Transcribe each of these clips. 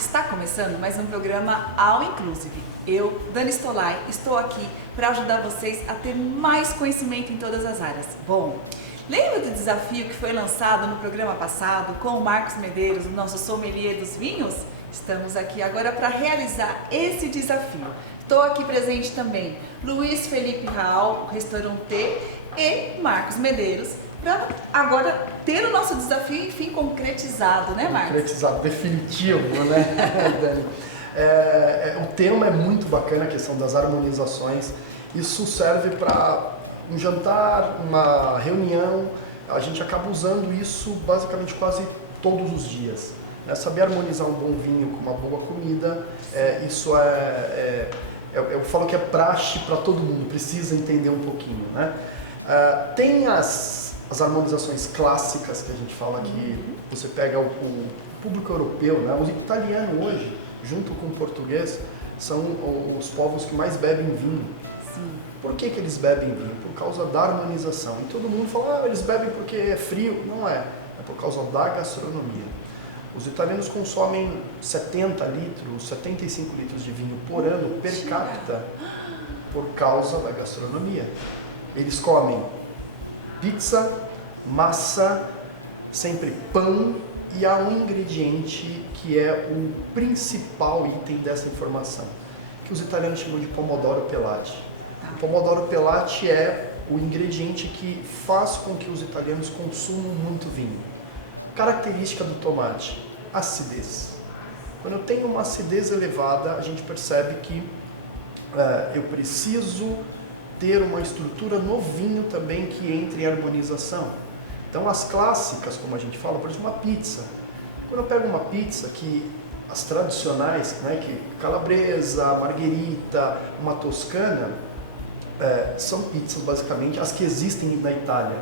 está começando mais um programa All Inclusive. Eu, Dani Stolay, estou aqui para ajudar vocês a ter mais conhecimento em todas as áreas. Bom, lembra do desafio que foi lançado no programa passado com o Marcos Medeiros, o nosso sommelier dos vinhos? Estamos aqui agora para realizar esse desafio. Estou aqui presente também Luiz Felipe Raal, restaurante, e Marcos Medeiros, para agora ter o nosso desafio, enfim, concretizado, né, Marcos? Concretizado, definitivo, né, Dani? O tema é muito bacana, a questão das harmonizações. Isso serve para um jantar, uma reunião. A gente acaba usando isso basicamente quase todos os dias. Saber harmonizar um bom vinho com uma boa comida, isso eu falo que é praxe para todo mundo, precisa entender um pouquinho, né? Tem as harmonizações clássicas que a gente fala que você pega o público europeu, né? O italiano hoje, junto com o português, são os povos que mais bebem vinho. Sim. Por que eles bebem vinho? Por causa da harmonização. E todo mundo fala, eles bebem porque é frio. Não é. É por causa da gastronomia. Os italianos consomem 70 litros, 75 litros de vinho por ano, per capita, por causa da gastronomia. Eles comem pizza, massa, sempre pão, e há um ingrediente que é o principal item dessa informação, que os italianos chamam de pomodoro pelati. O pomodoro pelati é o ingrediente que faz com que os italianos consumam muito vinho. Característica do tomate, acidez. Quando eu tenho uma acidez elevada, a gente percebe que eu preciso ter uma estrutura no vinho também que entre em harmonização. Então as clássicas, como a gente fala, por exemplo, uma pizza. Quando eu pego uma pizza, que as tradicionais, né, que calabresa, margherita, uma toscana, são pizzas basicamente as que existem na Itália.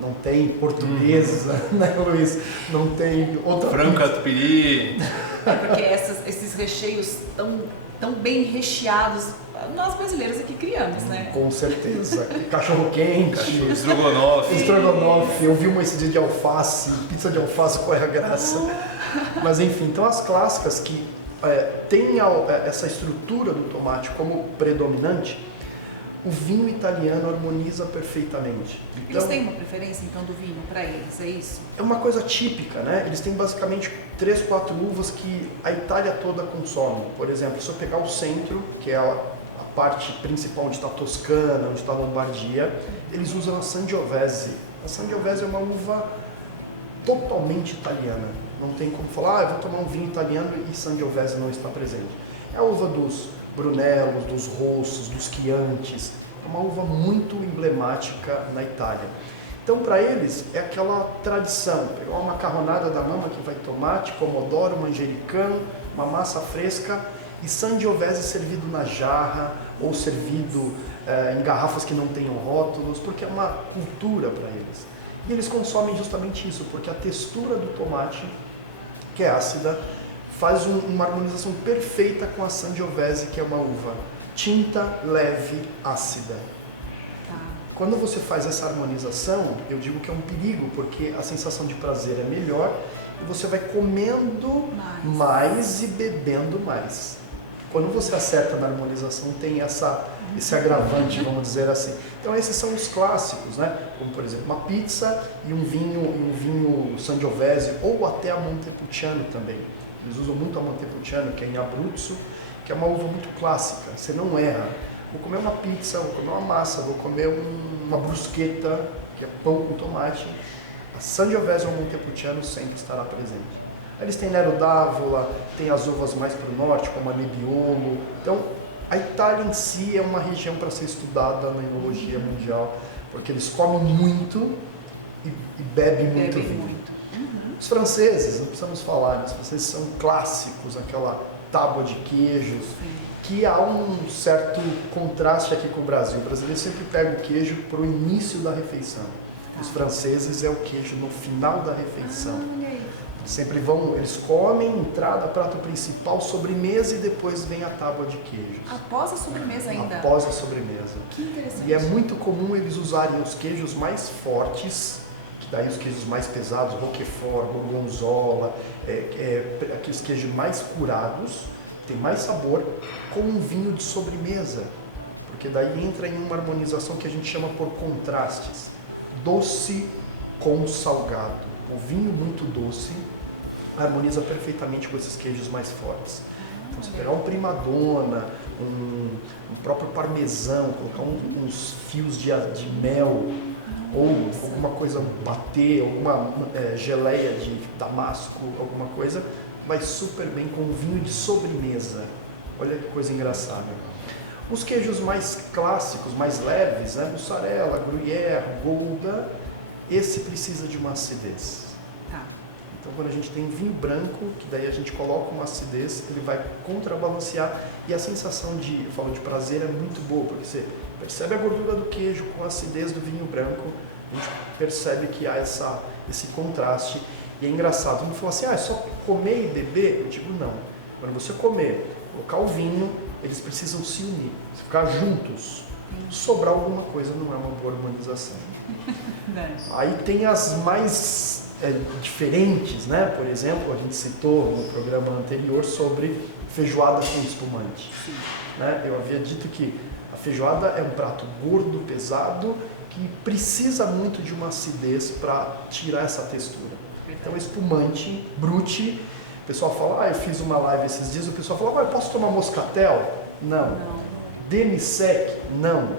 Não tem portuguesa, né, Luiz? Não tem outra frango pizza. catupiry. Porque esses recheios tão bem recheados, nós brasileiros aqui criamos, né? Com certeza. Cachorro quente, Estrogonofe. eu vi uma esse dia de alface, pizza de alface, qual é a graça? Mas enfim, então as clássicas que têm essa estrutura do tomate como predominante, o vinho italiano harmoniza perfeitamente. Então, eles têm uma preferência, então, do vinho para eles, é isso? é uma coisa típica, né? Eles têm basicamente 3, 4 uvas que a Itália toda consome. Por exemplo, se eu pegar o centro, que é a parte principal onde está a Toscana, onde está a Lombardia, eles usam a Sangiovese. A Sangiovese é uma uva totalmente italiana. Não tem como falar, eu vou tomar um vinho italiano e Sangiovese não está presente. É a uva dos Brunelos, dos Rossos, dos Chiantis. É uma uva muito emblemática na Itália. Então, para eles, é aquela tradição. Pegar uma macarronada da mama que vai tomate, pomodoro, manjericão, uma massa fresca e Sangiovese servido na jarra ou servido em garrafas que não tenham rótulos, porque é uma cultura para eles. E eles consomem justamente isso, porque a textura do tomate, que é ácida, faz uma harmonização perfeita com a Sangiovese, que é uma uva tinta, leve, ácida. Quando você faz essa harmonização, eu digo que é um perigo, porque a sensação de prazer é melhor e você vai comendo mais e bebendo mais. Quando você acerta na harmonização, tem esse agravante, vamos dizer assim. Então esses são os clássicos, né? Como por exemplo uma pizza e um vinho Sangiovese, ou até a Montepulciano também. Eles usam muito a Montepulciano, que é em Abruzzo, que é uma uva muito clássica, você não erra. Vou comer uma pizza, vou comer uma massa, vou comer uma bruschetta, que é pão com tomate. A Sangiovese ou Montepulciano sempre estará presente. Eles têm Nero d'Avola, tem as uvas mais para o norte, como a Nebbiolo. Então, a Itália em si é uma região para ser estudada na enologia mundial, porque eles comem muito e bebem muito vinho. Os franceses, não precisamos falar, né? Os franceses são clássicos, aquela tábua de queijos, que há um certo contraste aqui com o Brasil. O brasileiro sempre pega o queijo para o início da refeição. Os franceses é o queijo no final da refeição. Eles comem, entrada, prato principal, sobremesa e depois vem a tábua de queijos. Após a sobremesa ainda? Após a sobremesa. Que interessante. E é muito comum eles usarem os queijos mais fortes, que daí os queijos mais pesados, Roquefort, Gorgonzola, aqueles queijos mais curados, tem mais sabor, com um vinho de sobremesa, porque daí entra em uma harmonização que a gente chama por contrastes, doce com salgado. O vinho muito doce harmoniza perfeitamente com esses queijos mais fortes. Então, se pegar um primadonna, um próprio parmesão, colocar uns fios de mel, ou alguma coisa bater, alguma geleia de damasco, alguma coisa, vai super bem com um vinho de sobremesa. Olha que coisa engraçada. Os queijos mais clássicos, mais leves, né? Mussarela, Gruyère, Gouda, esse precisa de uma acidez. Tá. Então, quando a gente tem vinho branco, que daí a gente coloca uma acidez, ele vai contrabalancear, e a sensação de, eu falo de prazer, é muito boa, porque você percebe a gordura do queijo com a acidez do vinho branco, a gente percebe que há esse contraste, e é engraçado. Todo mundo fala assim, é só comer e beber? Eu digo, não. Quando você comer, colocar o vinho, eles precisam se unir, ficar juntos. Sobrar alguma coisa não é uma boa harmonização. Aí tem as mais diferentes, né? Por exemplo, a gente citou no programa anterior sobre feijoada com espumante. Né? Eu havia dito que a feijoada é um prato gordo, pesado, que precisa muito de uma acidez para tirar essa textura. Então, espumante, brute, o pessoal fala, eu fiz uma live esses dias, o pessoal fala, eu posso tomar moscatel? Não. Demi-sec? Não.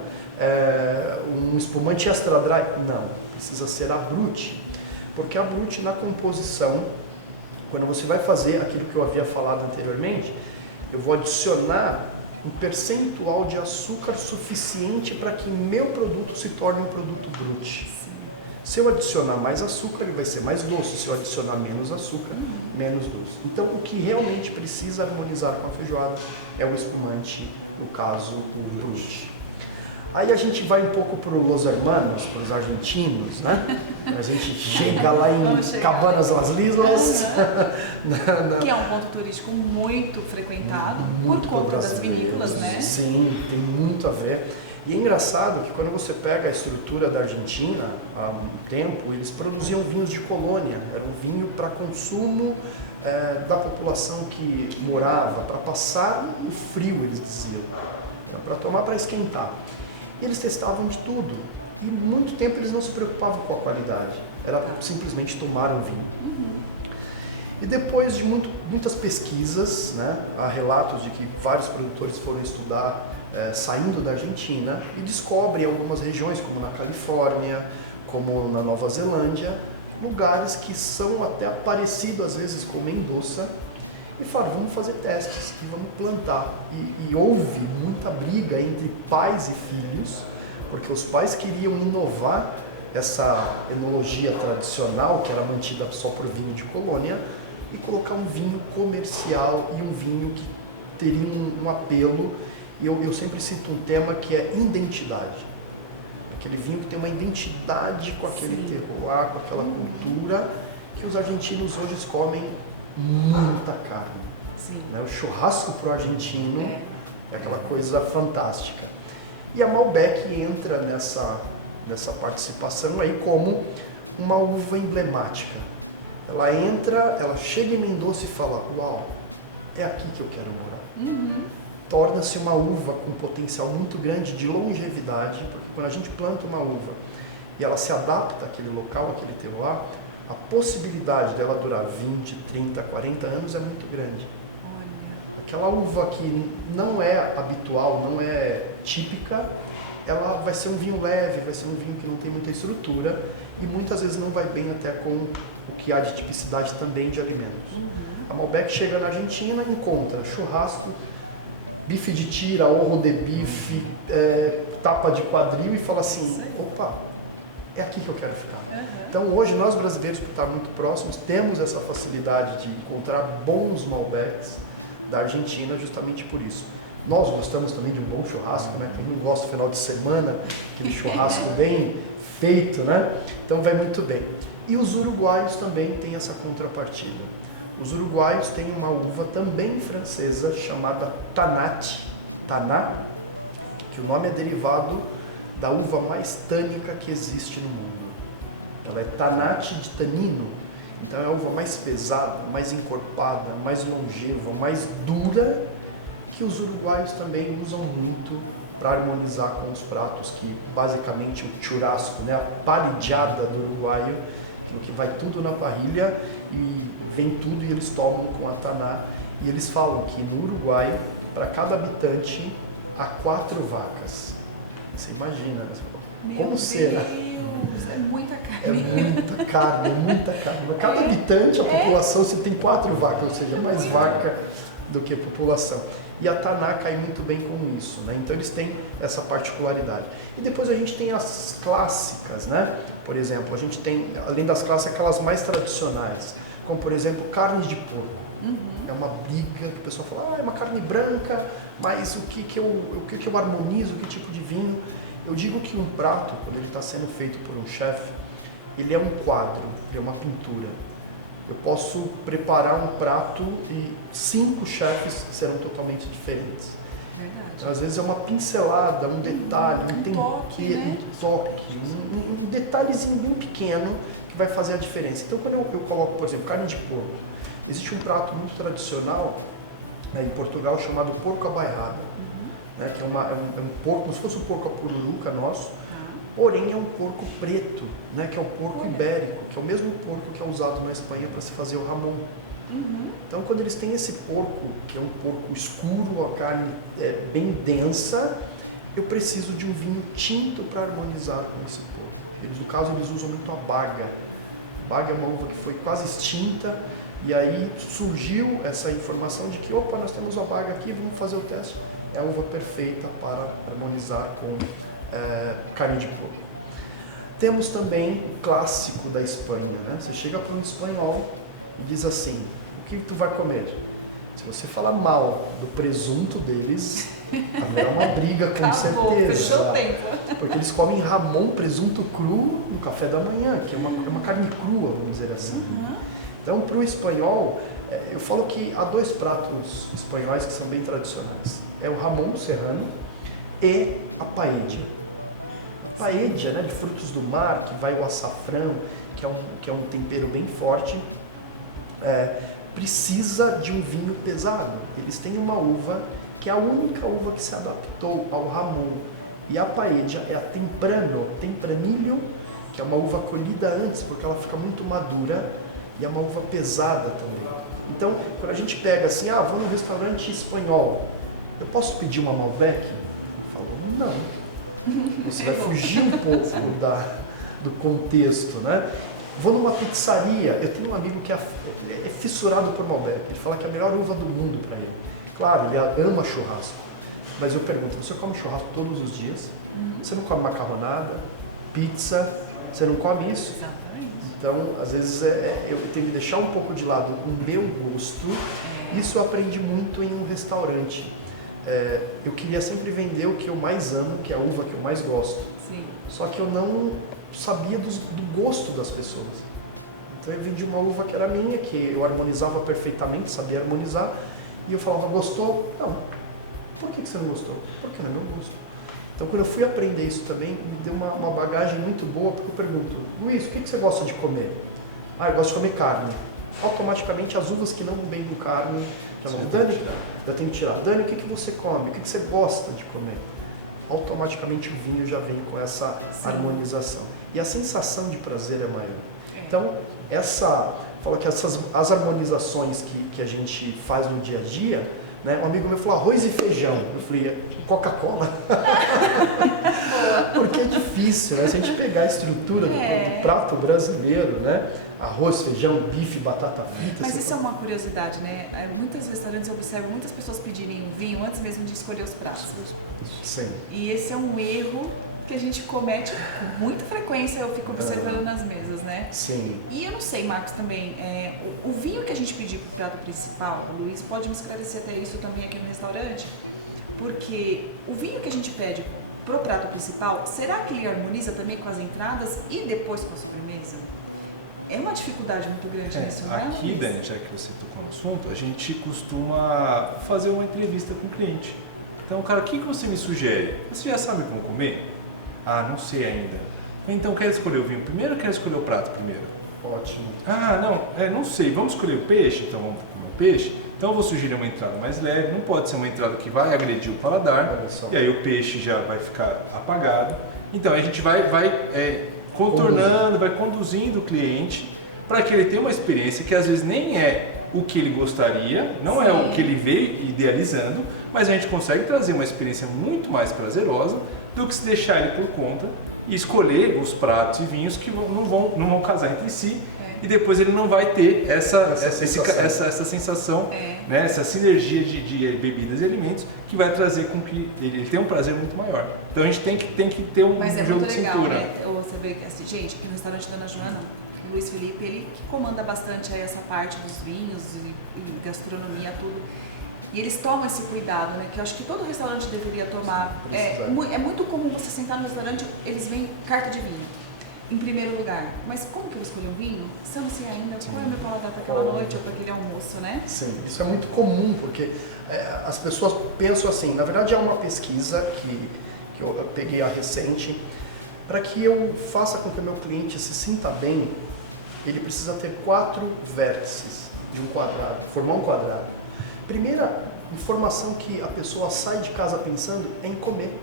Um espumante extra dry? Não. Precisa ser a brute. Porque a brute, na composição, quando você vai fazer aquilo que eu havia falado anteriormente, eu vou adicionar um percentual de açúcar suficiente para que meu produto se torne um produto brute. Se eu adicionar mais açúcar, ele vai ser mais doce. Se eu adicionar menos açúcar, menos doce. Então, o que realmente precisa harmonizar com a feijoada é o espumante, no caso, o brute. Aí a gente vai um pouco para Los Hermanos, para os argentinos, né? A gente chega lá em Cabanas las Lislas. Que é um ponto turístico muito frequentado muito por conta das vinícolas, né? Sim, tem muito a ver. E é engraçado que quando você pega a estrutura da Argentina, há um tempo, eles produziam vinhos de colônia. Era um vinho para consumo da população que morava, para passar o frio, eles diziam. Era para tomar, para esquentar. E eles testavam de tudo. E muito tempo eles não se preocupavam com a qualidade. Era simplesmente tomar um vinho. E depois de muitas pesquisas, né, há relatos de que vários produtores foram estudar saindo da Argentina e descobrem algumas regiões, como na Califórnia, como na Nova Zelândia, lugares que são até parecidos às vezes com Mendoza, e falaram, vamos fazer testes e vamos plantar. E houve muita briga entre pais e filhos, porque os pais queriam inovar essa enologia tradicional, que era mantida só por vinho de colônia, e colocar um vinho comercial e um vinho que teria um apelo. E eu sempre cito um tema que é identidade. Aquele vinho que tem uma identidade com aquele terroir, com aquela cultura, que os argentinos hoje comem muita carne. Né? O churrasco para o argentino é aquela coisa fantástica. E a Malbec entra nessa participação aí como uma uva emblemática. Ela entra, ela chega em Mendoza e fala, uau, é aqui que eu quero morar. Torna-se uma uva com potencial muito grande de longevidade, porque quando a gente planta uma uva e ela se adapta àquele local, àquele terroir, a possibilidade dela durar 20, 30, 40 anos é muito grande. Aquela uva que não é habitual, não é típica, ela vai ser um vinho leve, vai ser um vinho que não tem muita estrutura e muitas vezes não vai bem até com o que há de tipicidade também de alimentos. A Malbec chega na Argentina, encontra churrasco, bife de tira, orro de bife, tapa de quadril e fala assim, opa, é aqui que eu quero ficar. Então hoje nós brasileiros, por estar muito próximos, temos essa facilidade de encontrar bons Malbecs da Argentina justamente por isso. Nós gostamos também de um bom churrasco, né? Quem não gosta do final de semana, aquele churrasco bem feito, né? Então vai muito bem. E os uruguaios também têm essa contrapartida. Os uruguaios têm uma uva também francesa chamada Tanat, que o nome é derivado da uva mais tânica que existe no mundo. ela é tanate de tanino, então é a uva mais pesada, mais encorpada, mais longeva, mais dura, que os uruguaios também usam muito para harmonizar com os pratos, que basicamente o churrasco, né, a parrilhada do uruguaio, que vai tudo na parrilha e vem tudo e eles tomam com a taná. E eles falam que no Uruguai, para cada habitante, há 4 vacas. Você imagina, né? Como será? É muita É carne. muita carne, é muita carne. Mas cada habitante, a população, você tem 4 vacas, ou seja, mais vaca do que população. E a taná cai muito bem com isso, né? Então eles têm essa particularidade. E depois a gente tem as clássicas, né? Por exemplo, a gente tem, além das clássicas, aquelas mais tradicionais, como por exemplo, carne de porco. É uma briga que o pessoal fala, é uma carne branca, mas o que eu harmonizo, que tipo de vinho? Eu digo que um prato, quando ele está sendo feito por um chefe, ele é um quadro, ele é uma pintura. Eu posso preparar um prato e 5 chefes serão totalmente diferentes. Verdade. Então, às vezes é uma pincelada, um detalhe, um toque, né? um detalhezinho bem pequeno que vai fazer a diferença. Então, quando eu coloco, por exemplo, carne de porco, existe um prato muito tradicional, né, em Portugal chamado porco à bairrada, né, que é um porco, como se fosse um porco à pururuca nosso, porém é um porco preto, né, que é o porco ibérico, que é o mesmo porco que é usado na Espanha para se fazer o jamón. Então, quando eles têm esse porco, que é um porco escuro, a carne é bem densa, eu preciso de um vinho tinto para harmonizar com esse porco. Eles, no caso, eles usam muito a baga. A baga é uma uva que foi quase extinta, e aí surgiu essa informação de que, opa, nós temos a baga aqui, vamos fazer o teste. É a uva perfeita para harmonizar com carne de porco. Temos também o clássico da Espanha, né? Você chega para um espanhol e diz assim, o que tu vai comer? Se você falar mal do presunto deles, haverá uma briga com Acabou, certeza. fechou o tempo. Porque eles comem jamón, presunto cru no café da manhã, que é uma carne crua, vamos dizer assim. Então, para o espanhol, eu falo que há 2 pratos espanhóis que são bem tradicionais. É o jamón serrano e a paella. A paella, né, de frutos do mar, que vai o açafrão, que é um tempero bem forte, precisa de um vinho pesado. Eles têm uma uva que é a única uva que se adaptou ao jamón. E a paella é a tempranillo, que é uma uva colhida antes, porque ela fica muito madura, e é uma uva pesada também. Então, quando a gente pega assim, vou num restaurante espanhol, eu posso pedir uma Malbec? Eu falo, não. Você vai fugir um pouco do contexto, né? Vou numa pizzaria, eu tenho um amigo que é fissurado por Malbec, ele fala que é a melhor uva do mundo para ele. Claro, ele ama churrasco, mas eu pergunto, você come churrasco todos os dias? Você não come macarronada, pizza, você não come isso? Exatamente. Então, às vezes, eu tenho que deixar um pouco de lado o meu gosto. Isso eu aprendi muito em um restaurante. Eu queria sempre vender o que eu mais amo, que é a uva que eu mais gosto. Sim. Só que eu não sabia do gosto das pessoas. Então eu vendi uma uva que era minha, que eu harmonizava perfeitamente, sabia harmonizar, e eu falava, gostou? Não. Por que você não gostou? Porque não é meu gosto. Então quando eu fui aprender isso também, me deu uma bagagem muito boa, porque eu pergunto, Luiz, o que você gosta de comer? Eu gosto de comer carne. Automaticamente as uvas que não bem com carne, Dani, eu tenho que tirar. Dani, o que você come? O que você gosta de comer? Automaticamente o vinho já vem com essa harmonização. E a sensação de prazer é maior. Então, fala que as harmonizações que a gente faz no dia a dia, né? Um amigo meu falou arroz e feijão. Eu falei, Coca-Cola. Porque é difícil, né? Se a gente pegar a estrutura do prato brasileiro, né? Arroz, feijão, bife, batata frita. Mas isso é uma curiosidade, né? Muitos restaurantes eu observo muitas pessoas pedirem vinho antes mesmo de escolher os pratos. Sim. E esse é um erro que a gente comete com muita frequência, eu fico observando nas mesas, né? Sim. E eu não sei, Marcos, também, o vinho que a gente pediu para o prato principal, o Luiz pode me esclarecer até isso também aqui no restaurante, porque o vinho que a gente pede para o prato principal, será que ele harmoniza também com as entradas e depois com a sobremesa? É uma dificuldade muito grande nisso, não é? Aqui, Dani, já que você tocou no assunto, a gente costuma fazer uma entrevista com o cliente. Então, cara, o que você me sugere? Você já sabe como comer? Não sei ainda. Então, quer escolher o vinho primeiro ou quer escolher o prato primeiro? Ótimo. Ah, não sei, vamos escolher o peixe? Então vamos comer o peixe? Então eu vou sugerir uma entrada mais leve, não pode ser uma entrada que vai agredir o paladar, e aí o peixe já vai ficar apagado. Então a gente vai contornando, vai conduzindo o cliente para que ele tenha uma experiência que às vezes nem é o que ele gostaria, não é o que ele veio idealizando, mas a gente consegue trazer uma experiência muito mais prazerosa do que se deixar ele por conta e escolher os pratos e vinhos que não vão casar entre si. E depois ele não vai ter essa sensação, né, essa sinergia de bebidas e alimentos que vai trazer com que ele tenha um prazer muito maior. Então a gente tem que ter um jogo de cintura. Né? Você vê que, assim, gente, aqui no restaurante da Ana Joana, o Luiz Felipe, ele que comanda bastante aí essa parte dos vinhos e gastronomia, tudo. E eles tomam esse cuidado, né? Que eu acho que todo restaurante deveria tomar. É muito comum você sentar no restaurante, eles vêm carta de vinho. Em primeiro lugar, mas como que eu escolhi um vinho? Se eu não sei ainda qual é o meu paladar para aquela noite ou para aquele almoço, né? Sim, isso é muito comum, porque as pessoas pensam assim, na verdade é uma pesquisa que eu peguei a recente, para que eu faça com que o meu cliente se sinta bem, ele precisa ter 4 vértices de um quadrado, formar um quadrado. Primeira informação que a pessoa sai de casa pensando é em comer.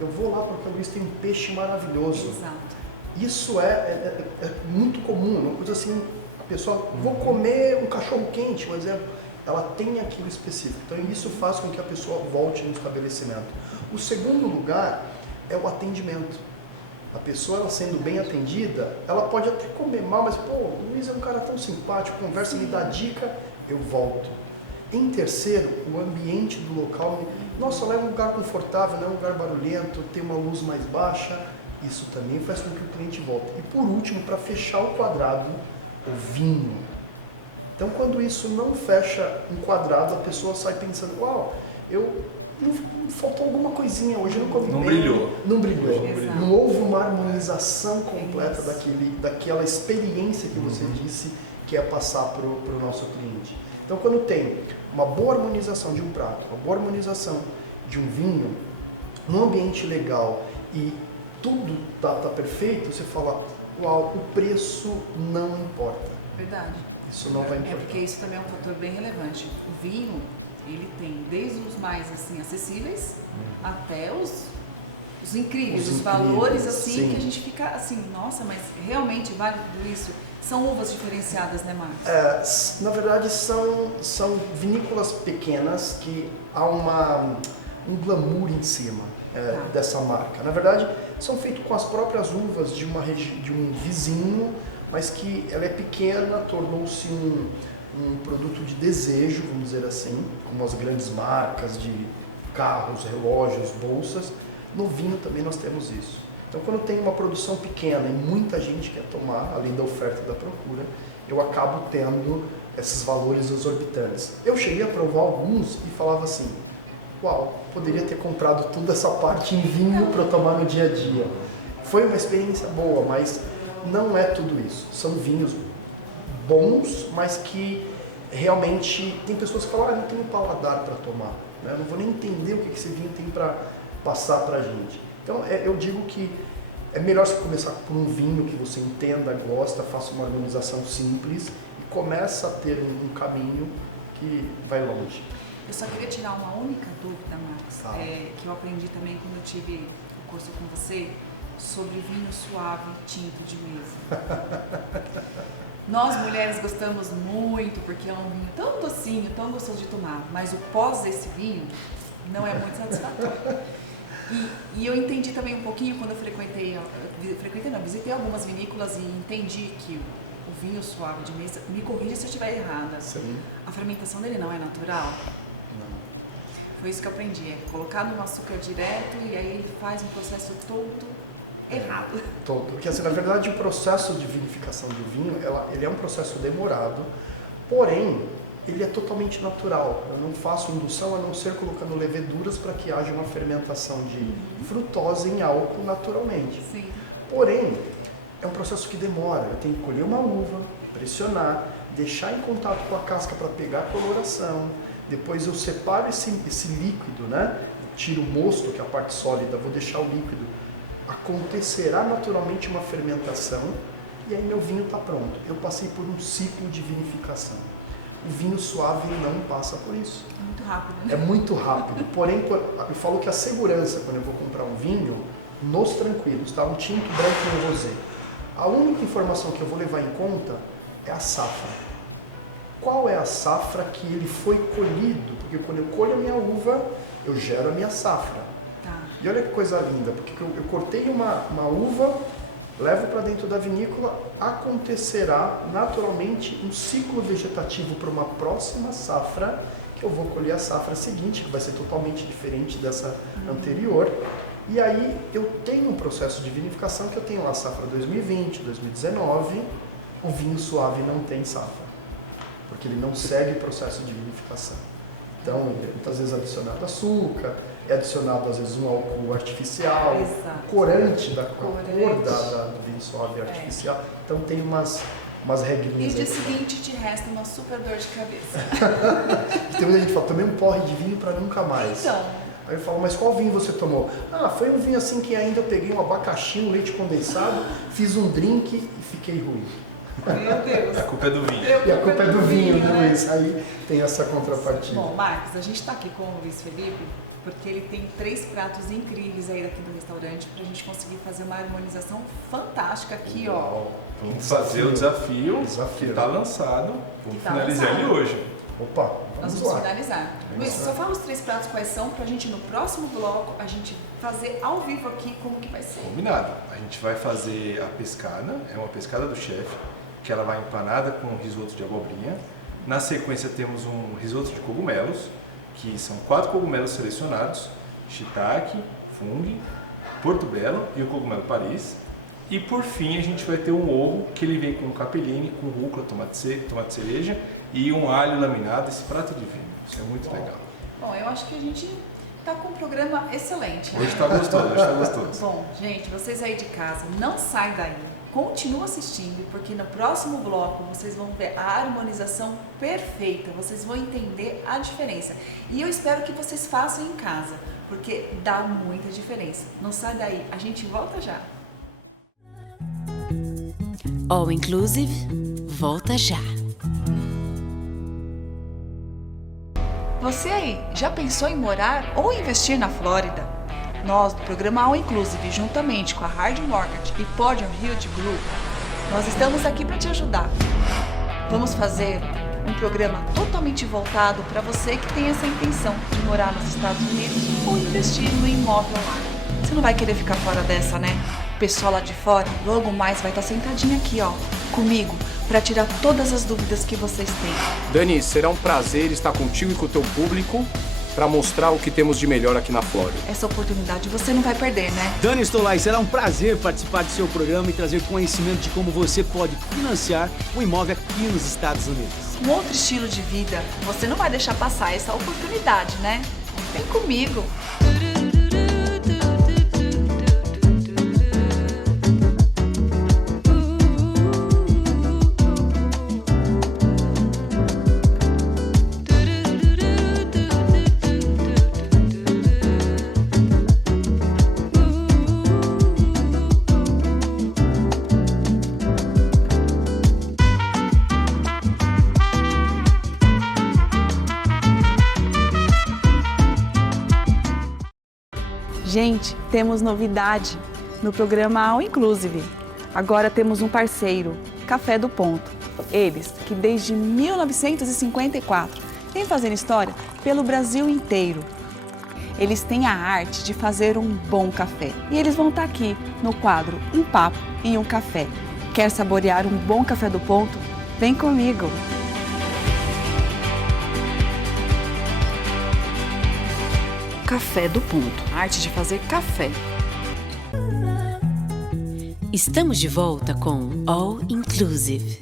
Eu vou lá porque o Luiz tem um peixe maravilhoso. Exato. Isso é muito comum, uma coisa assim, a pessoa, vou comer um cachorro quente, por exemplo, ela tem aquilo específico. Então isso faz com que a pessoa volte no estabelecimento. O segundo lugar é o atendimento. A pessoa, ela sendo bem atendida, ela pode até comer mal, mas, pô, o Luiz é um cara tão simpático, conversa, me dá dica, eu volto. Em terceiro, o ambiente do local. Nossa, lá é um lugar confortável, não é um lugar barulhento, tem uma luz mais baixa. Isso também faz com que o cliente volte. E por último, para fechar o quadrado, o vinho. Então, quando isso não fecha um quadrado, a pessoa sai pensando, uau, faltou alguma coisinha hoje, eu não comi bem. Não brilhou. Exato. Não houve uma harmonização completa daquela experiência que você disse que é passar para o nosso cliente. Então, quando tem uma boa harmonização de um prato, uma boa harmonização de um vinho, num ambiente legal e tudo tá perfeito, você fala, uau, o preço não importa. Verdade. Isso não vai importar. Porque isso também é um fator bem relevante. O vinho, ele tem desde os mais assim acessíveis até os incríveis, os valores assim que a gente fica assim, nossa, mas realmente vale tudo isso? São uvas diferenciadas, né, Marcos? Na verdade, são vinícolas pequenas que há um glamour em cima dessa marca. Na verdade, são feitos com as próprias uvas de um vizinho, mas que ela é pequena, tornou-se um produto de desejo, vamos dizer assim, como as grandes marcas de carros, relógios, bolsas. No vinho também nós temos isso. Então, quando tem uma produção pequena e muita gente quer tomar, além da oferta e da procura, eu acabo tendo esses valores exorbitantes. Eu cheguei a provar alguns e falava assim, uau, poderia ter comprado toda essa parte em vinho para eu tomar no dia a dia. Foi uma experiência boa, mas não é tudo isso. São vinhos bons, mas que realmente tem pessoas que falam, não tenho paladar para tomar, né? Eu não vou nem entender o que esse vinho tem para passar para a gente. Então, eu digo que é melhor você começar por um vinho que você entenda, gosta, faça uma harmonização simples e começa a ter um caminho que vai longe. Eu só queria tirar uma única dúvida, Marcos, que eu aprendi também quando eu tive o curso com você, sobre vinho suave tinto de mesa. Nós mulheres gostamos muito porque é um vinho tão docinho, tão gostoso de tomar, mas o pós desse vinho não é muito satisfatório. E eu entendi também um pouquinho quando eu visitei algumas vinícolas e entendi que o vinho suave de mesa, me corrija se eu estiver errada, Sim. a fermentação dele não é natural? Não. Foi isso que eu aprendi, é colocar no açúcar direto e aí ele faz um processo todo errado. Todo. Porque, assim, na verdade, o processo de vinificação do vinho, ele é um processo demorado, porém, ele é totalmente natural. Eu não faço indução a não ser colocando leveduras para que haja uma fermentação de frutose em álcool naturalmente. Sim. Porém, é um processo que demora. Eu tenho que colher uma uva, pressionar, deixar em contato com a casca para pegar a coloração. Depois eu separo esse líquido, né? Tiro o mosto, que é a parte sólida, vou deixar o líquido acontecerá naturalmente uma fermentação e aí meu vinho está pronto. Eu passei por um ciclo de vinificação. O vinho suave não passa por isso. É muito rápido, né? É muito rápido. Porém, eu falo que a segurança quando eu vou comprar um vinho, nos tranquilos, tá? Um tinto, branco e um rosé. A única informação que eu vou levar em conta é a safra. Qual é a safra que ele foi colhido? Porque quando eu colho a minha uva, eu gero a minha safra. Tá. E olha que coisa linda, porque eu cortei uma uva, levo para dentro da vinícola, acontecerá naturalmente um ciclo vegetativo para uma próxima safra, que eu vou colher a safra seguinte, que vai ser totalmente diferente dessa anterior. E aí eu tenho um processo de vinificação que eu tenho lá a safra 2020, 2019, o vinho suave não tem safra, porque ele não segue o processo de vinificação. Então, muitas vezes adicionado açúcar, é adicionado às vezes um álcool artificial, corante da cor do vinho suave artificial. Então tem umas regrinhas. E dia seguinte te resta uma super dor de cabeça. Tem muita gente que fala, tomei um porre de vinho para nunca mais. Então. Aí eu falo, mas qual vinho você tomou? Ah, foi um vinho assim que ainda eu peguei um abacaxi, um leite condensado, fiz um drink e fiquei ruim. Meu Deus. A culpa é do vinho. E a culpa é do vinho, né, Luiz? Aí tem essa contrapartida. Bom, Marcos, a gente está aqui com o Luiz Felipe porque ele tem 3 pratos incríveis aí daqui do restaurante para a gente conseguir fazer uma harmonização fantástica aqui, ó. Vamos fazer o desafio que está lançado. Vamos finalizar ele hoje. Opa, nós vamos finalizar. Luiz, só fala os 3 pratos quais são pra gente no próximo bloco a gente fazer ao vivo aqui como que vai ser. Combinado. A gente vai fazer a pescada, é uma pescada do chefe, que ela vai empanada com um risoto de abobrinha. Na sequência temos um risoto de cogumelos, que são 4 cogumelos selecionados, shiitake, fungo, portobello e o cogumelo Paris. E por fim a gente vai ter um ovo que ele vem com capelline, com rúcula, tomate seco, tomate cereja e um alho laminado, esse prato de vinho. Isso é muito legal. Bom, eu acho que a gente tá com um programa excelente. Hoje tá gostoso, hoje tá gostoso. Bom, gente, vocês aí de casa, não sai daí. Continua assistindo, porque no próximo bloco vocês vão ver a harmonização perfeita, vocês vão entender a diferença. E eu espero que vocês façam em casa, porque dá muita diferença. Não sai daí, a gente volta já. All Inclusive, volta já. Você aí, já pensou em morar ou investir na Flórida? Nós, do programa All Inclusive, juntamente com a Hard Mortgage e Podium Realty Group, nós estamos aqui para te ajudar. Vamos fazer um programa totalmente voltado para você que tem essa intenção de morar nos Estados Unidos ou investir no imóvel lá. Você não vai querer ficar fora dessa, né? O pessoal lá de fora, logo mais, vai estar sentadinho aqui, ó, comigo, para tirar todas as dúvidas que vocês têm. Dani, será um prazer estar contigo e com o teu público para mostrar o que temos de melhor aqui na Flórida. Essa oportunidade você não vai perder, né? Dani Stolay, será um prazer participar do seu programa e trazer conhecimento de como você pode financiar um imóvel aqui nos Estados Unidos. Um outro estilo de vida, você não vai deixar passar essa oportunidade, né? Vem comigo! Gente, temos novidade no programa All Inclusive. Agora temos um parceiro, Café do Ponto. Eles, que desde 1954 vêm fazendo história pelo Brasil inteiro. Eles têm a arte de fazer um bom café. E eles vão estar aqui no quadro Um Papo e um Café. Quer saborear um bom café do ponto? Vem comigo! Café do Ponto. A arte de fazer café. Estamos de volta com All Inclusive.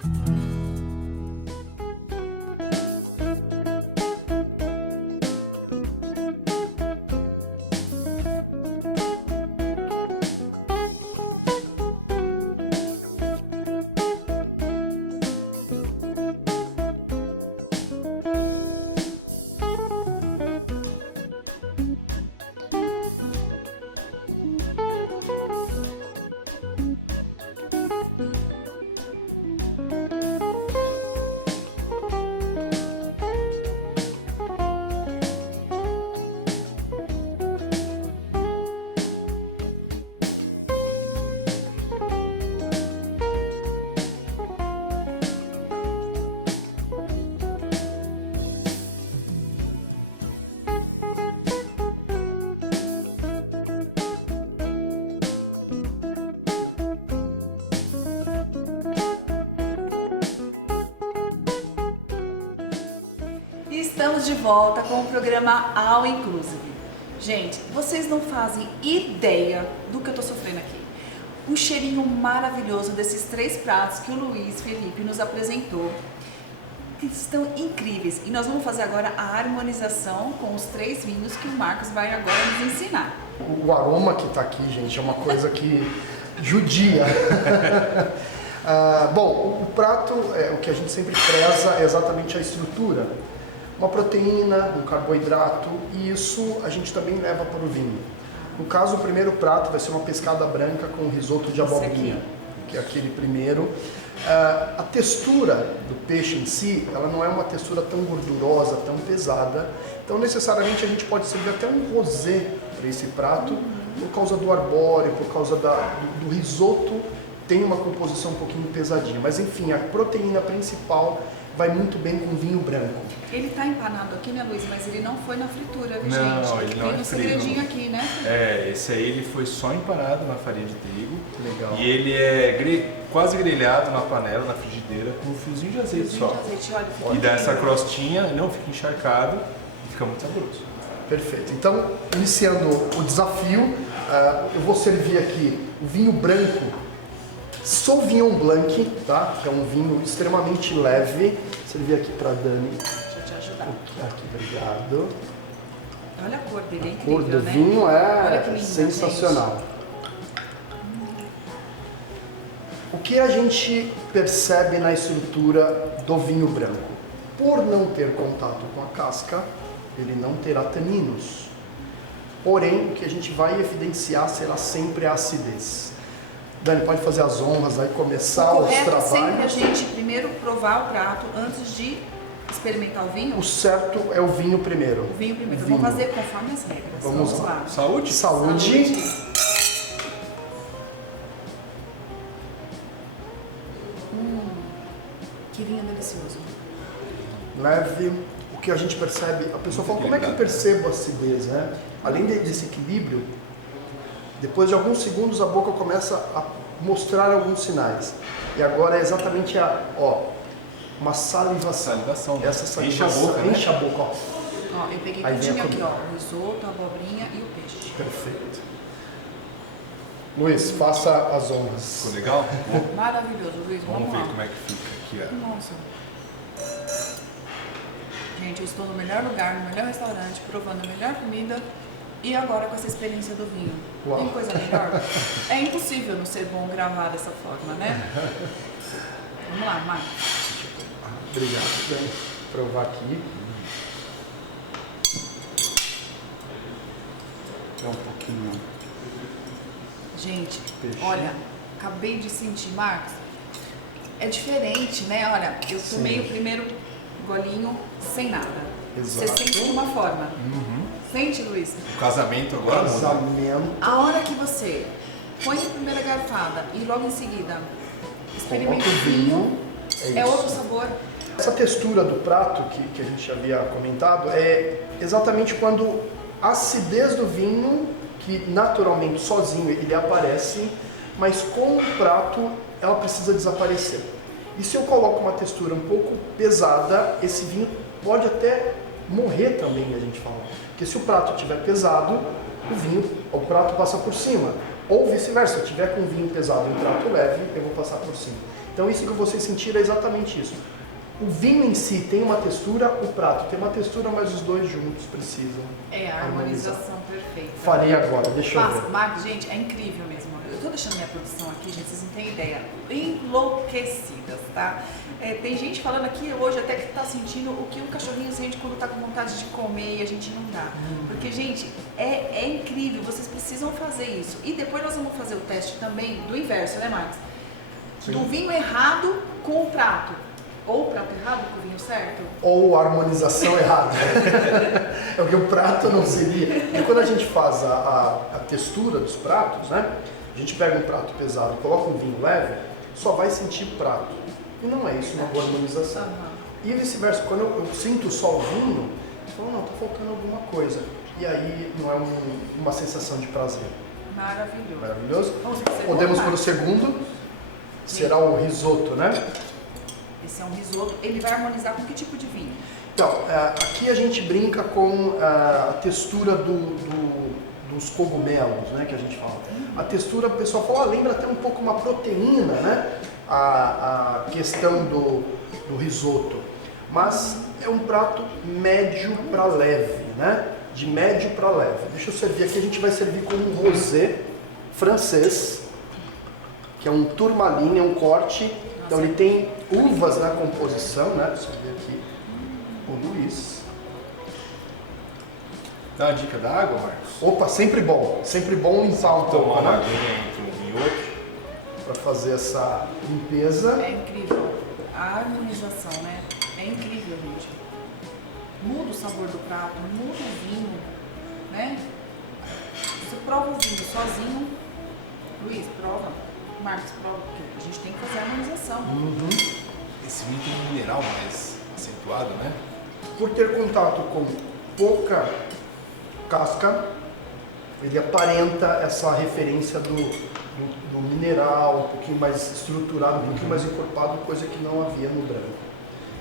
E estamos de volta com o programa All Inclusive. Gente, vocês não fazem ideia do que eu tô sofrendo aqui. Um cheirinho maravilhoso desses 3 pratos que o Luiz Felipe nos apresentou, que estão incríveis. E nós vamos fazer agora a harmonização com os 3 vinhos que o Marcos vai agora nos ensinar. O aroma que tá aqui, gente, é uma coisa que judia. Bom, o prato, o que a gente sempre preza é exatamente a estrutura. Uma proteína, um carboidrato, e isso a gente também leva para o vinho. No caso, o primeiro prato vai ser uma pescada branca com risoto de abobrinha, que é aquele primeiro. A textura do peixe em si, ela não é uma textura tão gordurosa, tão pesada, então necessariamente a gente pode servir até um rosé para esse prato, por causa do arbóreo, por causa do risoto, tem uma composição um pouquinho pesadinha, mas enfim, a proteína principal vai muito bem com vinho branco. Ele tá empanado aqui, né, Luiz? Mas ele não foi na fritura, viu, Não, gente? ele não tem é um segredinho aqui, né? Esse aí ele foi só empanado na farinha de trigo. Legal. E ele é quase grelhado na panela, na frigideira, com um fiozinho de azeite Fiozinho só. de azeite, olha, fica E dá essa incrível. crostinha, não fica encharcado e fica muito saboroso. Perfeito. Então, iniciando o desafio, eu vou servir aqui o vinho branco Sauvignon Blanc, tá? Que é um vinho extremamente leve. Servir aqui para Dani. Deixa eu te ajudar. Aqui, obrigado. Olha a cor dele, é A incrível, cor do né? vinho Olha que é linda, sensacional. O que a gente percebe na estrutura do vinho branco? Por não ter contato com a casca, ele não terá taninos. Porém, o que a gente vai evidenciar será sempre a acidez. Dani, pode fazer as honras aí, começar O os correto é sempre a trabalhos. gente primeiro provar o prato antes de experimentar o vinho? O certo é o vinho primeiro. O vinho primeiro. O Vamos vinho. fazer conforme as regras. Vamos lá. Saúde? Saúde. Que vinho delicioso. Leve. O que a gente percebe, a pessoa fala, como é que eu percebo a acidez, né? Além desse equilíbrio, depois de alguns segundos a boca começa a mostrar alguns sinais. E agora é exatamente uma salivação. Salivação. Essa salivação. Enche a boca, né? Enche a boca, ó. Ó, eu peguei Aí vem a tudinho aqui, comida. ó. O risoto, a abobrinha e o peixe. Perfeito. Luiz, faça as honras. Ficou legal? Maravilhoso, Luiz. Vamos Vamos ver lá. como é que fica aqui, ó. Nossa. Gente, eu estou no melhor lugar, no melhor restaurante, provando a melhor comida e agora com essa experiência do vinho. Uau. Tem coisa melhor? É impossível não ser bom gravar dessa forma, né? Vamos lá, Marcos. Obrigado, Dani. Vou provar aqui. É um pouquinho. Gente, Peixinho. olha, acabei de sentir, Marcos. É diferente, né? Olha, eu tomei o primeiro golinho sem nada. Exato. Você sente de uma forma. Sente, Luiz? O casamento agora muda. Casamento. A hora que você põe a primeira garfada e logo em seguida experimenta Coloca o vinho, é isso. outro sabor. Essa textura do prato que a gente havia comentado é exatamente quando a acidez do vinho, que naturalmente sozinho ele aparece, mas com o prato ela precisa desaparecer. E se eu coloco uma textura um pouco pesada, esse vinho pode até morrer também, a gente fala. Porque se o prato estiver pesado, o prato passa por cima. Ou vice-versa, se eu tiver com vinho pesado e um prato leve, eu vou passar por cima. Então isso que vocês sentiram é exatamente isso. O vinho em si tem uma textura, o prato tem uma textura, mas os dois juntos precisam. É a harmonização perfeita. Farei agora, deixa eu Faça, ver. Marcos, gente, é incrível mesmo. Eu tô deixando minha produção aqui, gente, vocês não têm ideia. Enlouquecidas, tá? Tem gente falando aqui hoje até que tá sentindo o que um cachorrinho sente quando tá com vontade de comer e a gente não dá. Porque, gente, é incrível, vocês precisam fazer isso. E depois nós vamos fazer o teste também do inverso, né, Marcos? Sim. Do vinho errado com o prato. Ou o prato errado com o vinho certo. Ou a harmonização errada. É porque o prato não seria. E quando a gente faz a textura dos pratos, né? A gente pega um prato pesado e coloca um vinho leve, só vai sentir prato. E não é isso uma boa harmonização. E vice-versa, quando eu sinto só o vinho, eu falo, não, tá faltando alguma coisa. E aí não é uma sensação de prazer. Maravilhoso. Maravilhoso? Vamos pro segundo, Podemos para o Marcos? segundo. Será o risoto, né? Esse é um risoto. Ele vai harmonizar com que tipo de vinho? Então, aqui a gente brinca com a textura dos cogumelos, né, que a gente fala. A textura, o pessoal fala, lembra até um pouco uma proteína, né, a questão do risoto. Mas é um prato médio para leve, né, de médio para leve. Deixa eu servir aqui, a gente vai servir com um rosé francês, que é um tourmaline, é um corte. Então ele tem uvas na composição, né, deixa eu servir aqui o Luiz. Dá uma dica da água, Marcos? Opa, sempre bom limpar um Tomar pouco, uma né? aguinha entre um vinho e outro. Para fazer essa limpeza. É incrível. A harmonização, né? É incrível, gente. Muda o sabor do prato, muda o vinho, né? Você prova o vinho sozinho. Luiz, prova. Marcos, prova. Porque a gente tem que fazer a harmonização. Esse vinho tem um mineral mais acentuado, né? Por ter contato com pouca casca, ele aparenta essa referência do mineral, um pouquinho mais estruturado, um pouquinho mais encorpado, coisa que não havia no branco.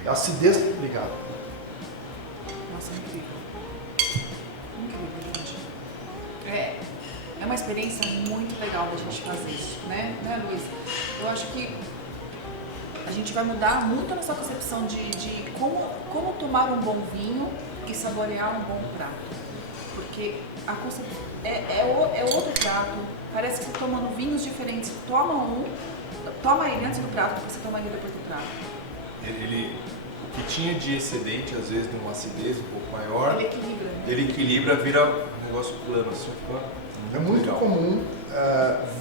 A acidez, obrigado. Nossa, é incrível. Incrível, gente. É uma experiência muito legal da gente fazer, né, Luiz? Eu acho que a gente vai mudar muito a nossa concepção de como tomar um bom vinho e saborear um bom prato. Porque a concepção é outro prato, parece que você está tomando vinhos diferentes. Toma ele antes do prato, depois você toma ele depois do prato. O que tinha de excedente, às vezes, de uma acidez um pouco maior, Ele equilibra. Né? ele equilibra, vira um negócio plano, assim, fica É muito legal. comum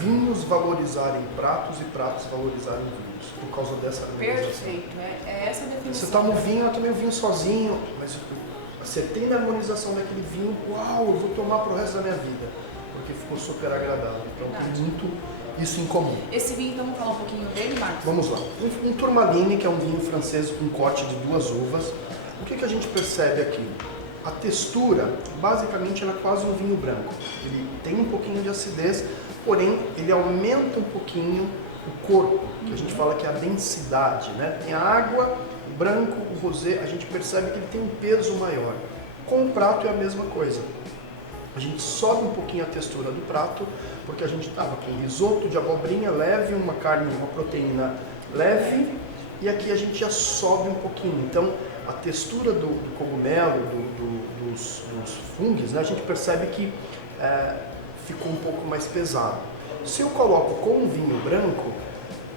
vinhos valorizarem pratos e pratos valorizarem vinhos, por causa dessa harmonização. Perfeito, é essa a definição. Você toma um vinho, eu tomei um vinho sozinho, mas você tem na harmonização daquele vinho, uau, eu vou tomar pro resto da minha vida, porque ficou super agradável. Então Verdade. tem muito isso em comum. Esse vinho, então, vamos falar um pouquinho dele, Marcos? Vamos lá. Um tourmaline, que é um vinho francês com corte de 2 uvas. O que a gente percebe aqui? A textura, basicamente, ela é quase um vinho branco. Ele tem um pouquinho de acidez, porém, ele aumenta um pouquinho o corpo, que a gente fala que é a densidade, né? Tem a água, o branco, o rosé, a gente percebe que ele tem um peso maior. Com o prato é a mesma coisa. A gente sobe um pouquinho a textura do prato, porque a gente estava com risoto de abobrinha leve, uma carne, uma proteína leve, e aqui a gente já sobe um pouquinho. Então, a textura do cogumelo, dos fungos, né, a gente percebe que ficou um pouco mais pesado. Se eu coloco com um vinho branco,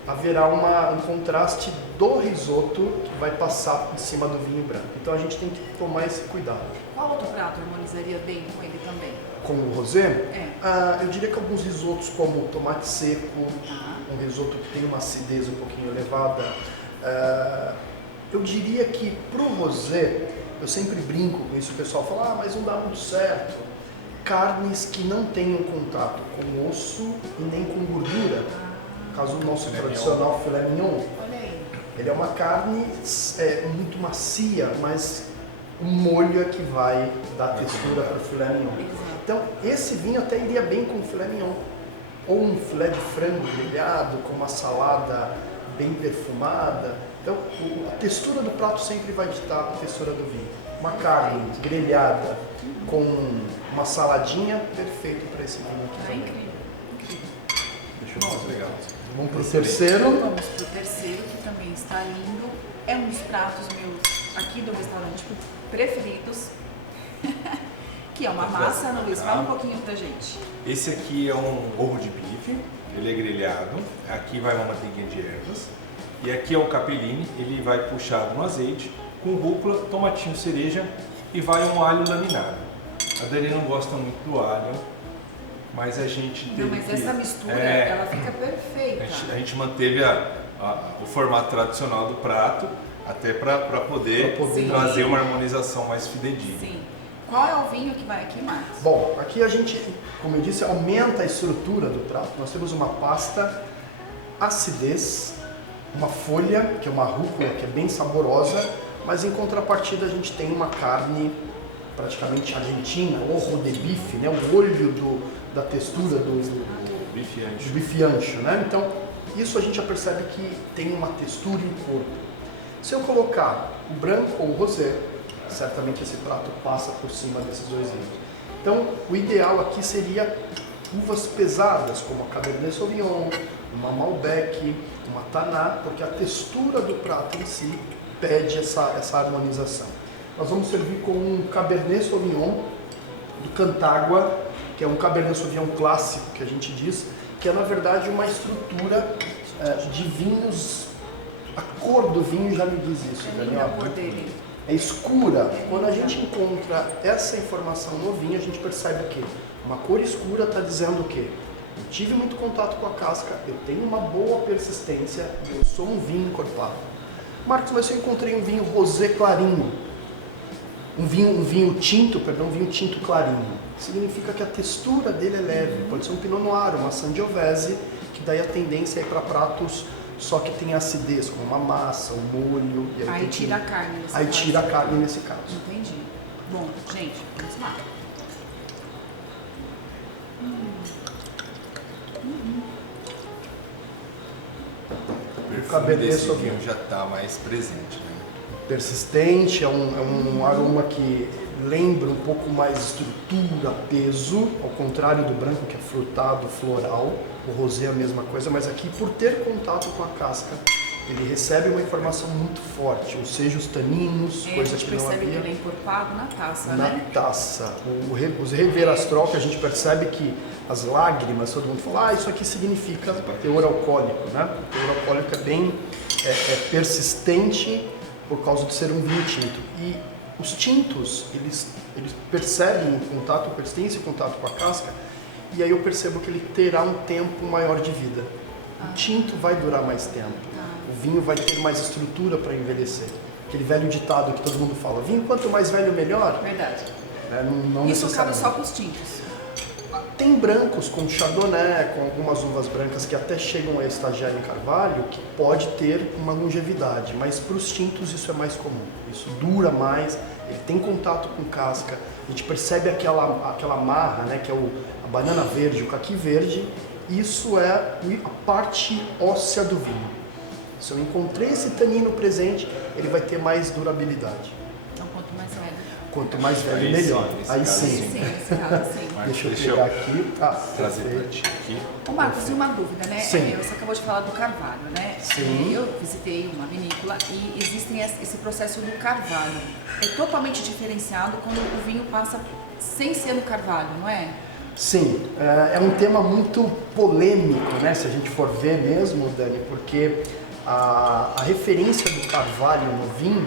haverá um contraste do risoto que vai passar em cima do vinho branco. Então a gente tem que tomar esse cuidado. Qual outro prato harmonizaria bem com ele também? Com o rosé, É. eu diria que alguns risotos como tomate seco, Tá. um risoto que tem uma acidez um pouquinho elevada. Eu diria que pro rosé, eu sempre brinco com isso, o pessoal fala, mas não dá muito certo. Carnes que não tenham contato com osso e nem com gordura. Caso o nosso tradicional filé mignon, Olha aí. ele é uma carne muito macia, mas o molho é que vai dar textura para o filé mignon. Exato. Então, esse vinho até iria bem com o filé mignon. Ou um filé de frango grelhado com uma salada bem perfumada. Então, a textura do prato sempre vai ditar a textura do vinho. Uma carne grelhada com uma saladinha, perfeito para esse vinho aqui Ah, também. incrível. Incrível. Deixa eu ver, legal. Vamos para o Excelente. terceiro. Vamos pro terceiro, que também está lindo. É um dos pratos meus aqui do restaurante preferidos. Que é uma massa, Ana Luiz. Fala um pouquinho pra gente. Esse aqui é um ovo de bife, ele é grelhado. Aqui vai uma manteiguinha de ervas. E aqui é o capelline, ele vai puxado no azeite, com rúcula, tomatinho cereja e vai um alho laminado. A Dani não gosta muito do alho, mas a gente teve Não, mas que... essa mistura, ela fica perfeita. A gente manteve o formato tradicional do prato, até para poder Sim. trazer uma harmonização mais fidedigna. Sim. Qual é o vinho que vai aqui, Marcos? Bom, aqui a gente, como eu disse, aumenta a estrutura do prato. Nós temos uma pasta, acidez, uma folha, que é uma rúcula, que é bem saborosa, mas em contrapartida a gente tem uma carne praticamente argentina, orro de bife, né? O olho da textura do Bife ancho. bife ancho, né? Então, isso a gente já percebe que tem uma textura em corpo. Se eu colocar o branco ou o rosé, certamente esse prato passa por cima desses dois vinhos. Então, o ideal aqui seria uvas pesadas, como a Cabernet Sauvignon, uma Malbec, uma Taná, porque a textura do prato em si pede essa harmonização. Nós vamos servir com um Cabernet Sauvignon do Cantágua, que é um Cabernet Sauvignon clássico, que a gente diz, que é na verdade uma estrutura de vinhos. A cor do vinho já me diz isso, Daniel. A cor dele. É escura. Quando a gente encontra essa informação no vinho, a gente percebe o quê? Uma cor escura está dizendo o quê? Eu tive muito contato com a casca, eu tenho uma boa persistência e eu sou um vinho encorpado. Marcos, mas eu encontrei um vinho rosé clarinho. Um vinho tinto clarinho. Significa que a textura dele é leve. Pode ser um Pinot Noir, uma Sangiovese, que daí a tendência é para pratos só que tem acidez, como uma massa, um molho. E aí tira a carne nesse caso. Aí tira a carne nesse caso. Entendi. Bom, gente, vamos lá. O Cabernet desse Sauvignon vinho já está mais presente, né? Persistente, é um aroma que lembra um pouco mais estrutura, peso, ao contrário do branco que é frutado, floral. O rosé é a mesma coisa, mas aqui por ter contato com a casca, ele recebe uma informação muito forte, ou seja, os taninos, coisa que não havia. A gente percebe que ele é encorpado na taça, na né? taça. Os Reverastrol, que a gente percebe que as lágrimas, todo mundo fala, isso aqui significa teor alcoólico, né? O teor alcoólico é bem persistente por causa de ser um vinho tinto. E os tintos, eles percebem o contato, a persistência e o contato com a casca, e aí eu percebo que ele terá um tempo maior de vida. O tinto vai durar mais tempo. O vinho vai ter mais estrutura para envelhecer. Aquele velho ditado que todo mundo fala, vinho quanto mais velho melhor. Verdade. Não Isso cabe necessariamente. só com os tintos. Tem brancos como Chardonnay, com algumas uvas brancas que até chegam a estagiar em carvalho, que pode ter uma longevidade, mas para os tintos isso é mais comum. Isso dura mais, ele tem contato com casca, a gente percebe aquela marra, né, que é a banana verde, o caqui verde, isso é a parte óssea do vinho. Se eu encontrei esse tanino presente, ele vai ter mais durabilidade. Então, quanto mais velho. Quanto mais velho, Aí melhor. sim, nesse Aí caso, sim. Sim, nesse caso, sim. Deixa eu Deixa pegar eu aqui. trazer perfeito. pra ti aqui. Ô Marcos, e uma dúvida, né? Sim. Você acabou de falar do carvalho, né? Sim. Eu visitei uma vinícola e existe esse processo do carvalho. É totalmente diferenciado quando o vinho passa sem ser no carvalho, não é? Sim, é um tema muito polêmico, né? Se a gente for ver mesmo, Dani, porque a referência do carvalho no vinho,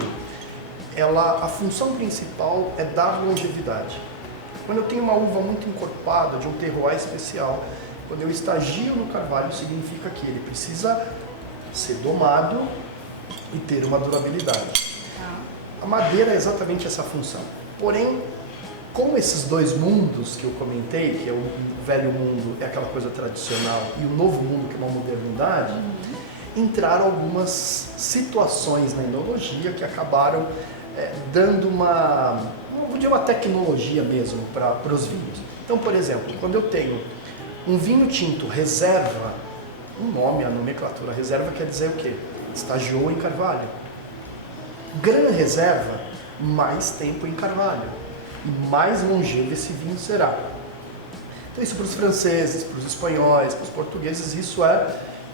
a função principal é dar longevidade. Quando eu tenho uma uva muito encorpada, de um terroir especial, quando eu estagio no carvalho, significa que ele precisa ser domado e ter uma durabilidade. A madeira é exatamente essa função. Porém, como esses dois mundos que eu comentei, que é o velho mundo, é aquela coisa tradicional, e o novo mundo, que é uma modernidade, entraram algumas situações na enologia que acabaram dando uma tecnologia mesmo para os vinhos. Então, por exemplo, quando eu tenho um vinho tinto reserva, a nomenclatura reserva quer dizer o quê? Estagiou em carvalho. Gran reserva, mais tempo em carvalho. E mais longevo esse vinho será. Então isso para os franceses, para os espanhóis, para os portugueses,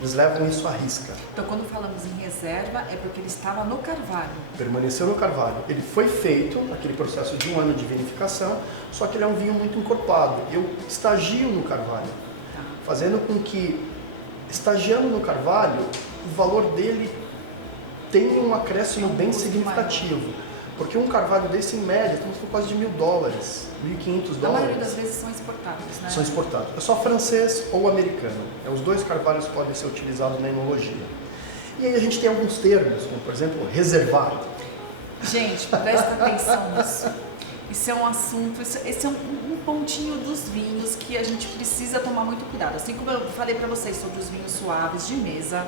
eles levam isso à risca. Então, quando falamos em reserva, é porque ele estava no carvalho. Permaneceu no carvalho. Ele foi feito naquele processo de 1 ano de vinificação, só que ele é um vinho muito encorpado. Eu estagio no carvalho, fazendo com que, estagiando no carvalho, o valor dele tenha um acréscimo bem significativo. Porque um carvalho desse, em média, estamos com quase de $1.000, $1.500. A maioria das vezes são exportados, né? São exportados. É só francês ou americano. Os dois carvalhos podem ser utilizados na enologia. E aí a gente tem alguns termos, como por exemplo, reservado. Gente, presta atenção nisso. Isso é um assunto, esse é um pontinho dos vinhos que a gente precisa tomar muito cuidado. Assim como eu falei para vocês sobre os vinhos suaves de mesa,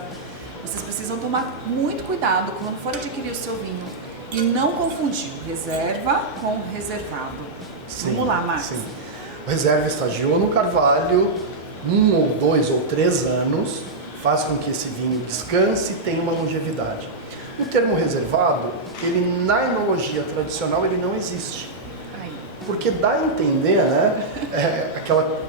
vocês precisam tomar muito cuidado quando for adquirir o seu vinho. E não confundir reserva com reservado. Sim, Vamos lá, Marcos. Sim. O reserva estagiou no carvalho 1 ou 2 ou 3 anos, faz com que esse vinho descanse e tenha uma longevidade. O termo reservado, ele na enologia tradicional, ele não existe. Porque dá a entender, né? Aquela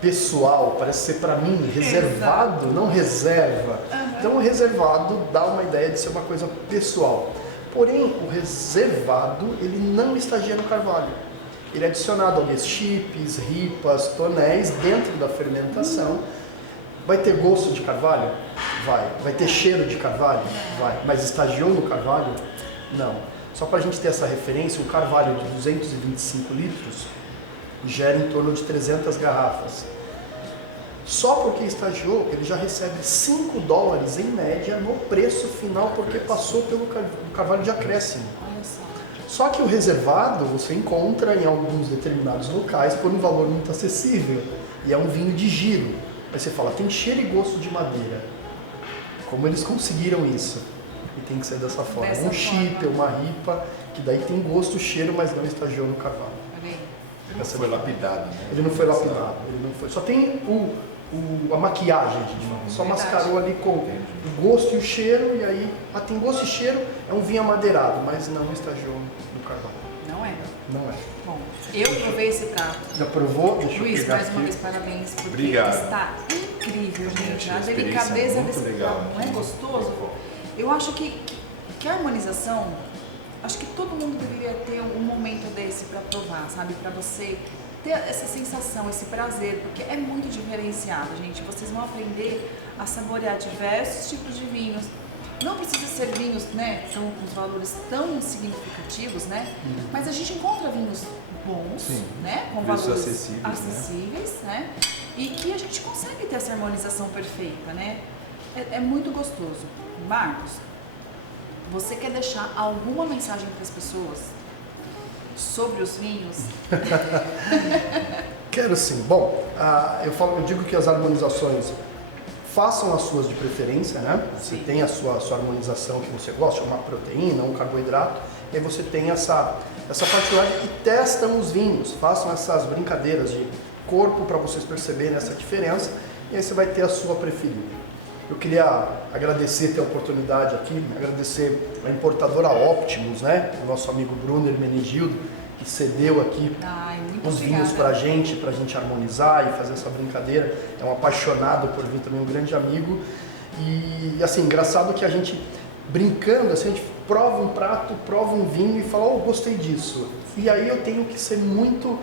pessoal, parece ser para mim, reservado, não reserva. Então o reservado dá uma ideia de ser uma coisa pessoal. Porém, o reservado, ele não estagia no carvalho. Ele é adicionado alguns chips, ripas, tonéis dentro da fermentação. Vai ter gosto de carvalho? Vai. Vai ter cheiro de carvalho? Vai. Mas estagiou no carvalho? Não. Só para a gente ter essa referência, um carvalho de 225 litros gera em torno de 300 garrafas. Só porque estagiou, ele já recebe $5 em média no preço final, porque passou pelo carvalho de acréscimo. Só que o reservado você encontra em alguns determinados locais por um valor muito acessível. E é um vinho de giro. Aí você fala, tem cheiro e gosto de madeira. Como eles conseguiram isso? E tem que ser dessa forma. Um chip, uma ripa, que daí tem gosto, cheiro, mas não estagiou no carvalho. Ele não foi lapidado, né? Ele não foi lapidado. Ele não foi. Só tem a maquiagem, a gente fala. Só mascarou ali com o gosto e o cheiro, e aí tem gosto e cheiro, é um vinho amadeirado, mas não estagiou no carvalho. Não é? Não é. Bom, eu provei esse prato. Já provou? Deixa eu Luiz, pegar mais uma aqui. vez, parabéns, porque Obrigado. está incrível, gente. A experiência delicadeza muito desse legal prato, não é aqui. gostoso? Eu acho que a harmonização, acho que todo mundo deveria ter um momento desse para provar, sabe? Para você ter essa sensação, esse prazer, porque é muito diferenciado, gente. Vocês vão aprender a saborear diversos tipos de vinhos. Não precisa ser vinhos, né, com os valores tão significativos, né? Mas a gente encontra vinhos bons, né, com Preços valores acessíveis, né? E que a gente consegue ter essa harmonização perfeita, né? É muito gostoso. Marcos, você quer deixar alguma mensagem para as pessoas sobre os vinhos? Quero sim. Bom, eu digo que as harmonizações façam as suas de preferência, né? Você tem a sua harmonização que você gosta, uma proteína, um carboidrato, e aí você tem essa particularidade e testam os vinhos, façam essas brincadeiras de corpo para vocês perceberem essa diferença, e aí você vai ter a sua preferida. Eu queria agradecer ter a oportunidade aqui, agradecer a importadora Optimus, né? O nosso amigo Bruno Hermenegildo, que cedeu aqui os vinhos pra gente harmonizar e fazer essa brincadeira. É um apaixonado por vinho, também um grande amigo. E assim, engraçado que a gente, brincando, assim, a gente prova um prato, prova um vinho e fala, gostei disso. E aí eu tenho que ser muito...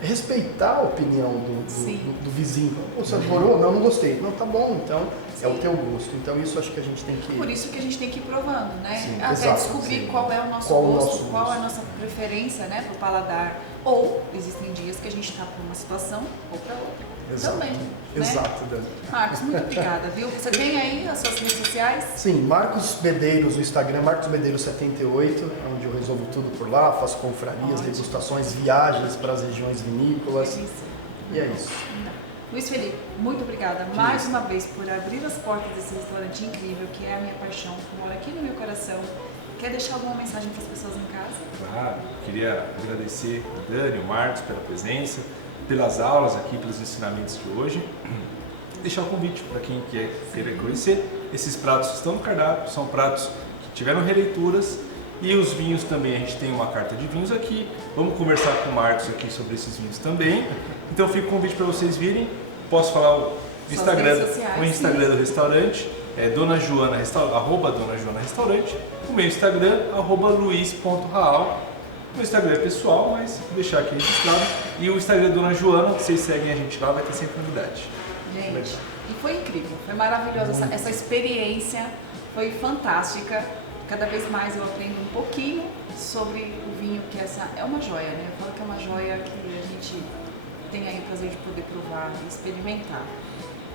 respeitar a opinião do vizinho. Você adorou? Não gostei. Não, tá bom, então é o teu gosto. Então isso acho que a gente tem que... Por isso que a gente tem que ir provando, né? Sim, até exato, descobrir sim. qual é o nosso gosto, qual é a nossa preferência, né, pro paladar. Ou existem dias que a gente tá para uma situação ou para outra. Exato. Também. Exato, né? Dani. Marcos, muito obrigada, viu? Você tem aí as suas redes sociais? Sim, Marcos Bedeiros no Instagram, Marcos Bedeiros 78, onde eu resolvo tudo por lá, faço confrarias, degustações, viagens para as regiões vinícolas. E é isso. Luiz Felipe, muito obrigada mais uma vez por abrir as portas desse restaurante incrível, que é a minha paixão, que mora aqui no meu coração. Quer deixar alguma mensagem para as pessoas em casa? Claro, queria agradecer o Dani, o Marcos pela presença, pelas aulas aqui, pelos ensinamentos de hoje. Deixar um convite para quem queira conhecer. Esses pratos estão no cardápio, são pratos que tiveram releituras, e os vinhos também, a gente tem uma carta de vinhos aqui. Vamos conversar com o Marcos aqui sobre esses vinhos também. Então fica o convite para vocês virem. Posso falar o Instagram do restaurante, é Dona Joana, @ Dona Joana Restaurante. O meu Instagram, @luiz.raal. O Instagram é pessoal, mas vou deixar aqui registrado. E o Instagram Dona Joana, vocês seguem a gente lá, vai ter sempre novidade. Gente, e foi incrível, foi maravilhosa essa experiência, foi fantástica. Cada vez mais eu aprendo um pouquinho sobre o vinho, que essa é uma joia, né? Eu falo que é uma joia que a gente tem aí o prazer de poder provar e experimentar.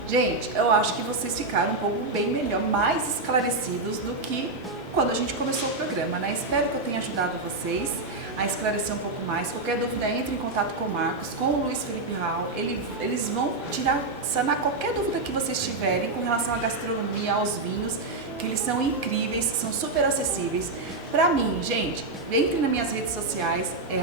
Gente, eu acho que vocês ficaram um pouco bem melhor, mais esclarecidos do que quando a gente começou o programa, né? Espero que eu tenha ajudado vocês a esclarecer um pouco mais. Qualquer dúvida, entre em contato com o Marcos, com o Luiz Felipe Raal. Eles vão sanar qualquer dúvida que vocês tiverem com relação à gastronomia, aos vinhos, que eles são incríveis, são super acessíveis. Pra mim, gente, entre nas minhas redes sociais, é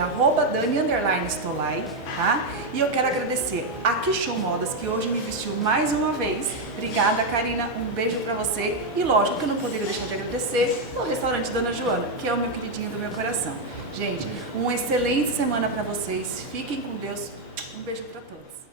@Dani_Stolai, tá? E eu quero agradecer a Kishu Modas, que hoje me vestiu mais uma vez. Obrigada, Karina, um beijo pra você. E lógico que eu não poderia deixar de agradecer o restaurante Dona Joana, que é o meu queridinho do meu coração. Gente, uma excelente semana pra vocês, fiquem com Deus, um beijo pra todos.